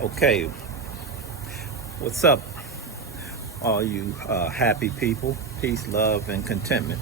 Okay, what's up, all you happy people? Peace, love, and contentment.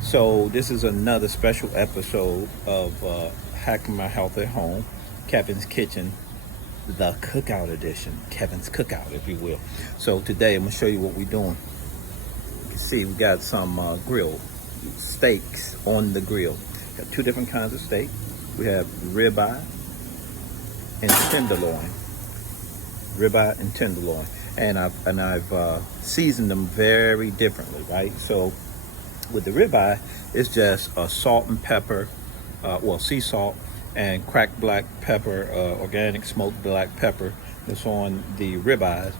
So, this is another special episode of Hacking My Health at Home, Kevin's Kitchen, the Cookout edition, Kevin's Cookout, if you will. So, today I'm going to show you what we're doing. You can see we got some grilled steaks on the grill. Got two different kinds of steak. We have ribeye and tenderloin. Ribeye and tenderloin, and I've seasoned them very differently, right? So with the ribeye, it's just salt and pepper, sea salt and cracked black pepper, organic smoked black pepper that's on the ribeyes.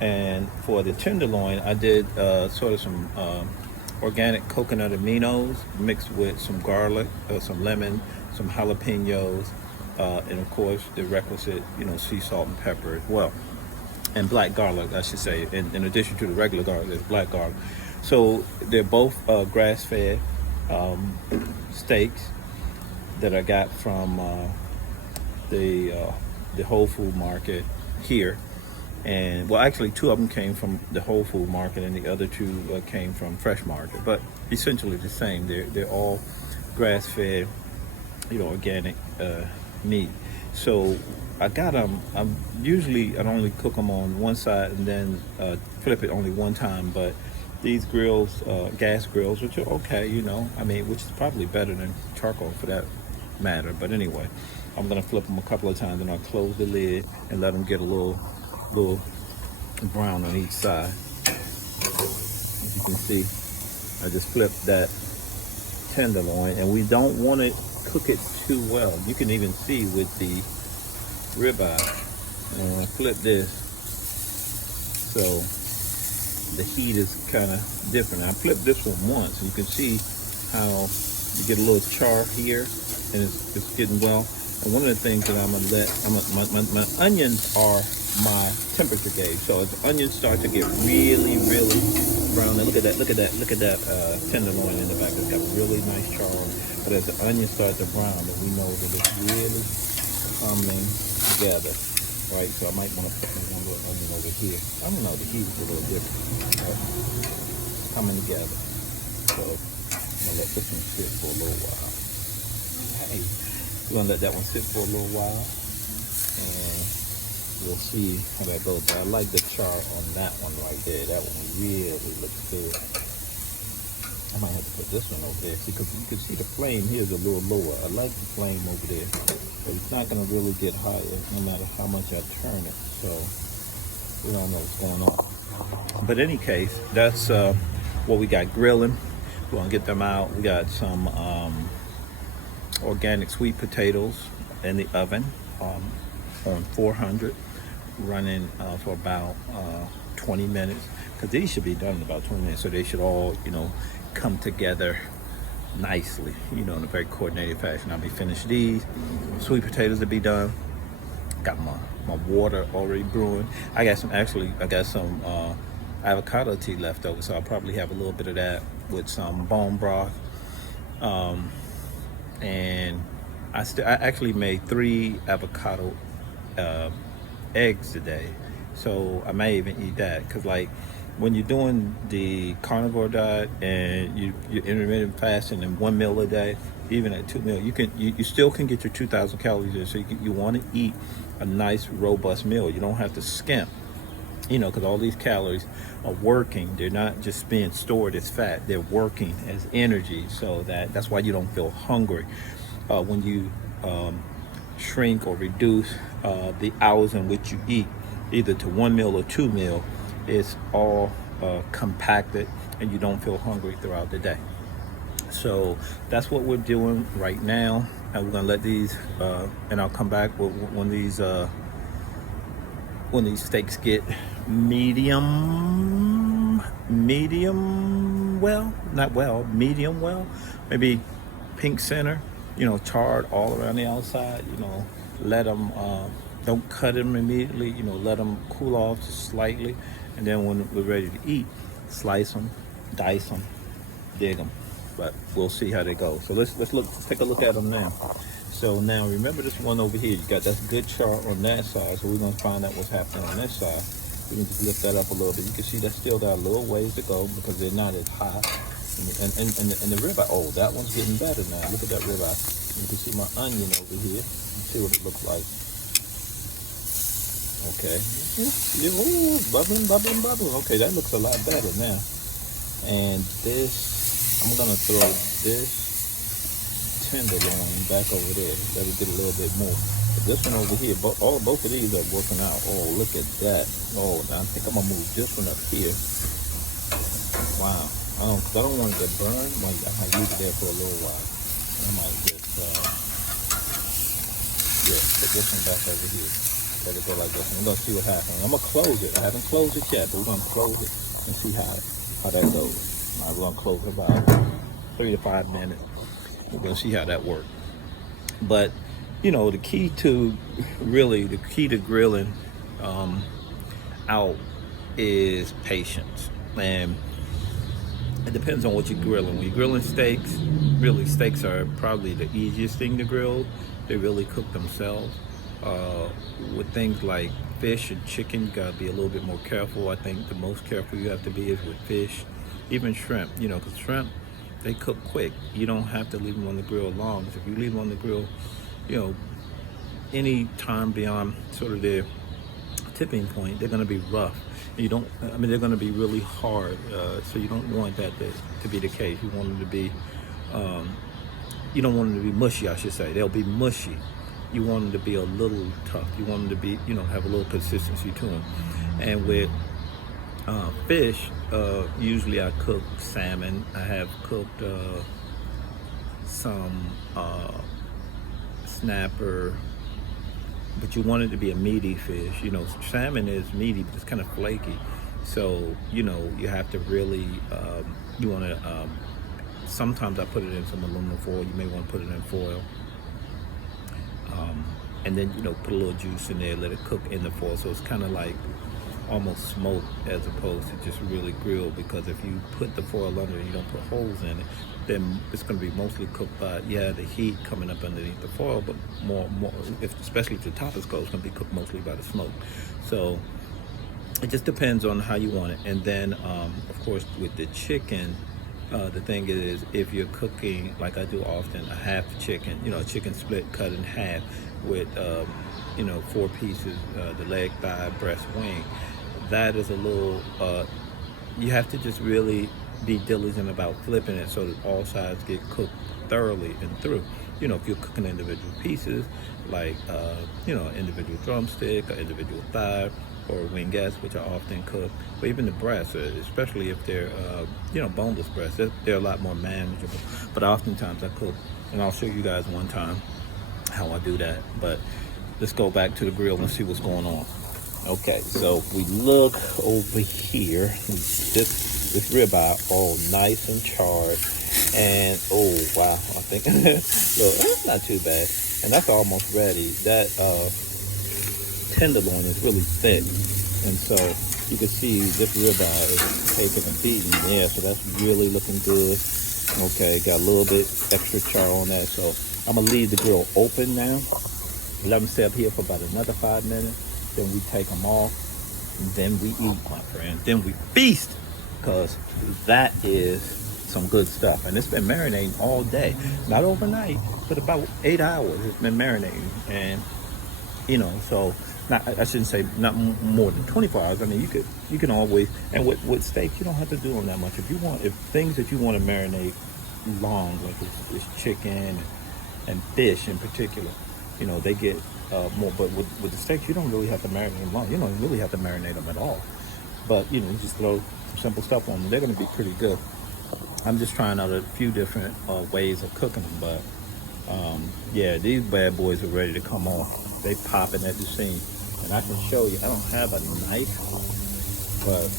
And for the tenderloin, I did sort of some organic coconut aminos mixed with some garlic, some lemon, some jalapenos, and of course the requisite, sea salt and pepper as well, and black garlic, I should say. In addition to the regular garlic, there's black garlic. So they're both grass-fed steaks that I got from the Whole Food Market here. And well, actually, two of them came from the Whole Food Market, and the other two came from Fresh Market. But essentially the same. They're all grass-fed, organic meat. So I got them. I only cook them on one side and then flip it only one time. But these grills, gas grills, which are okay, which is probably better than charcoal for that matter. But anyway, I'm gonna flip them a couple of times, and I'll close the lid and let them get a little brown on each side. As you can see, I just flipped that tenderloin, and we don't want to cook it too well. You can even see with the ribeye, and when I flip this, so the heat is kind of different. I flipped this one once, and you can see how you get a little char here, and it's getting well. And one of the things that I'm gonna let, my onions are my temperature gauge. So as the onions start to get really, really brown, and look at that tenderloin in the back. It's got really nice char on it. But as the onions start to brown, then we know that it's really coming together, right? So I might want to put my one little onion over here. I don't know, the heat is a little different, but coming together. So I'm gonna let this one sit for a little while. Hey, we're gonna let that one sit for a little while, and we'll see how that goes. But I like the char on that one right there. That one really looks good. I might have to put this one over there, because you can see the flame here is a little lower. I like the flame over there, but it's not gonna really get higher no matter how much I turn it. So we don't know what's going on. But in any case, that's what we got grilling. We're gonna get them out. We got some organic sweet potatoes in the oven on 400, running for about 20 minutes, because these should be done in about 20 minutes, so they should all come together nicely, in a very coordinated fashion. I'll be finished these sweet potatoes to be done. Got my water already brewing. I got some avocado tea left over, so I'll probably have a little bit of that with some bone broth. And I actually made 3 avocado eggs today, so I may even eat that, because like when you're doing the carnivore diet and you're intermittent fasting and 1 meal a day, even at 2 meals, you still can get your 2,000 calories in. So you want to eat a nice robust meal. You don't have to skimp, because all these calories are working. They're not just being stored as fat. They're working as energy. So that's why you don't feel hungry when you shrink or reduce the hours in which you eat, either to 1 meal or 2 meal. It's all compacted, and you don't feel hungry throughout the day. So that's what we're doing right now, and we're gonna let these and I'll come back when these steaks get medium well, maybe pink center, charred all around the outside. Let them don't cut them immediately, let them cool off just slightly, and then when we're ready to eat, slice them, dice them, dig them. But we'll see how they go. So let's take a look at them now. So now remember this one over here. You got that good char on that side. So we're gonna find out what's happening on this side. We can just lift that up a little bit. You can see that still got a little ways to go because they're not as hot. And the ribeye, oh, that one's getting better now. Look at that ribeye. You can see my onion over here. See what it looks like. Okay. Yeah, ooh, bubbling, bubbling, bubbling. Okay, that looks a lot better now. And this, I'm gonna throw this tenderloin back over there. That'll get a little bit more. But this one over here, both of these are working out. Oh, look at that. Oh, now I think I'm gonna move this one up here. Wow. I don't want it to burn. I might leave it there for a little while. I might just, put this one back over here. Let it go like this. And we're gonna see what happens. I'm gonna close it. I haven't closed it yet, but we're gonna close it and see how that goes. All right, we're gonna close it about 3 to 5 minutes. We're gonna see how that works. But the key to grilling out is patience, and it depends on what you're grilling. When you're grilling steaks, really steaks are probably the easiest thing to grill. They really cook themselves. With things like fish and chicken, you gotta be a little bit more careful. I think the most careful you have to be is with fish, even shrimp. Because shrimp, they cook quick. You don't have to leave them on the grill long. If you leave them on the grill, any time beyond sort of their tipping point, they're going to be rough. They're going to be really hard. So you don't want that to be the case. You want them to be, you don't want them to be mushy, I should say. They'll be mushy. You want them to be a little tough. You want them to be, have a little consistency to them. And with fish, usually I cook salmon. I have cooked some snapper, but you want it to be a meaty fish. Salmon is meaty, but it's kind of flaky. So, you have to really, you want to, sometimes I put it in some aluminum foil. You may want to put it in foil. And then, put a little juice in there, let it cook in the foil. So it's kind of like almost smoked as opposed to just really grilled, because if you put the foil under and you don't put holes in it, then it's going to be mostly cooked by, the heat coming up underneath the foil, but more, especially if the top is closed, it's going to be cooked mostly by the smoke. So it just depends on how you want it. And then, of course, with the chicken, the thing is, if you're cooking, like I do often, a half chicken, a chicken split cut in half with, 4 pieces, the leg, thigh, breast, wing, that is a little, you have to just really be diligent about flipping it so that all sides get cooked thoroughly and through. If you're cooking individual pieces, like, individual drumstick, or individual thigh, or wingettes, which are often cooked, or even the breasts, especially if they're, boneless breasts, they're a lot more manageable. But oftentimes I cook, and I'll show you guys one time how I do that. But let's go back to the grill and see what's going on. Okay, so if we look over here, this ribeye, all nice and charred, and oh wow, I think look, that's not too bad, and that's almost ready. That tenderloin is really thick, and so you can see this ribeye is taking a beating. Yeah, so that's really looking good. Okay, got a little bit extra char on that, so I'm gonna leave the grill open now. Let them sit up here for about another 5 minutes. Then we take them off, and then we eat, my friend. Then we feast, because that is some good stuff. And it's been marinating all day. Not overnight, but about 8 hours it's been marinating. And, so not, I shouldn't say not more than 24 hours. I mean, you can always, and with steaks, you don't have to do them that much. If things that you want to marinate long, like it's chicken and fish in particular, they get more. But with the steaks, you don't really have to marinate them long. You don't really have to marinate them at all. But you just throw some simple stuff on them. They're going to be pretty good. I'm just trying out a few different ways of cooking them. But these bad boys are ready to come off. They popping at the seam, and I can show you. I don't have a knife, but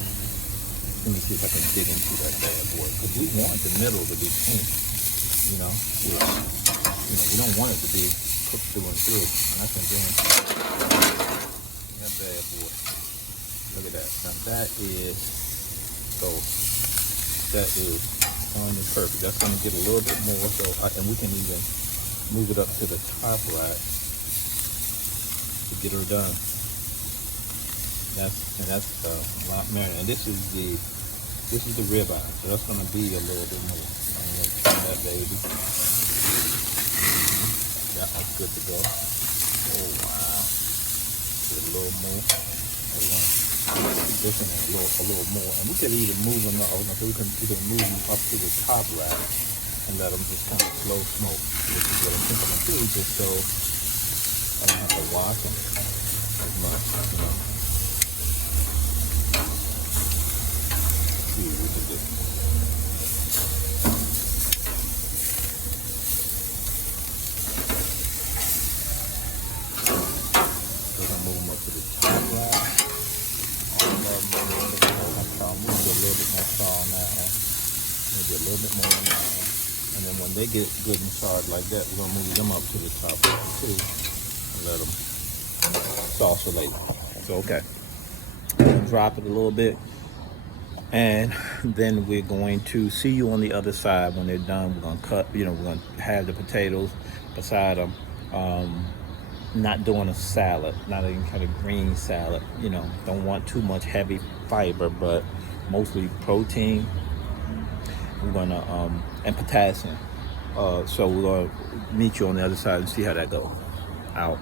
let me see if I can dig into that bad boy, because we want the middle to be pink. We don't want it to be cooked through and through. And I can then that bad boy. Look at that. Now that is on the perfect. That's going to get a little bit more. So and we can even move it up to the top rack to get her done. That's lot marinated. And this is the ribeye, so that's gonna be a little bit more. I'm gonna trim that baby. That one's good to go. Oh wow! Get a little more. We're gonna keep this in a little more, and we could even move them up. So we can move them up to the top rack and let them just kind of slow smoke, which is what I think I'm gonna do, just so I don't have to wash them as much, you know. See, we can just move them up to the top rack. All of them a little bit more. We'll do a little bit more saw on that one. Maybe a little bit more on that one. And then when they get good and charred like that, we're gonna move them up to the top rack too and let them sauce it later. So okay, drop it a little bit, and then we're going to see you on the other side when they're done. We're gonna cut. We're gonna have the potatoes beside them. Not doing a salad, not any kind of green salad. Don't want too much heavy fiber, but mostly protein. We're gonna and potassium. So we're gonna meet you on the other side and see how that goes. Out.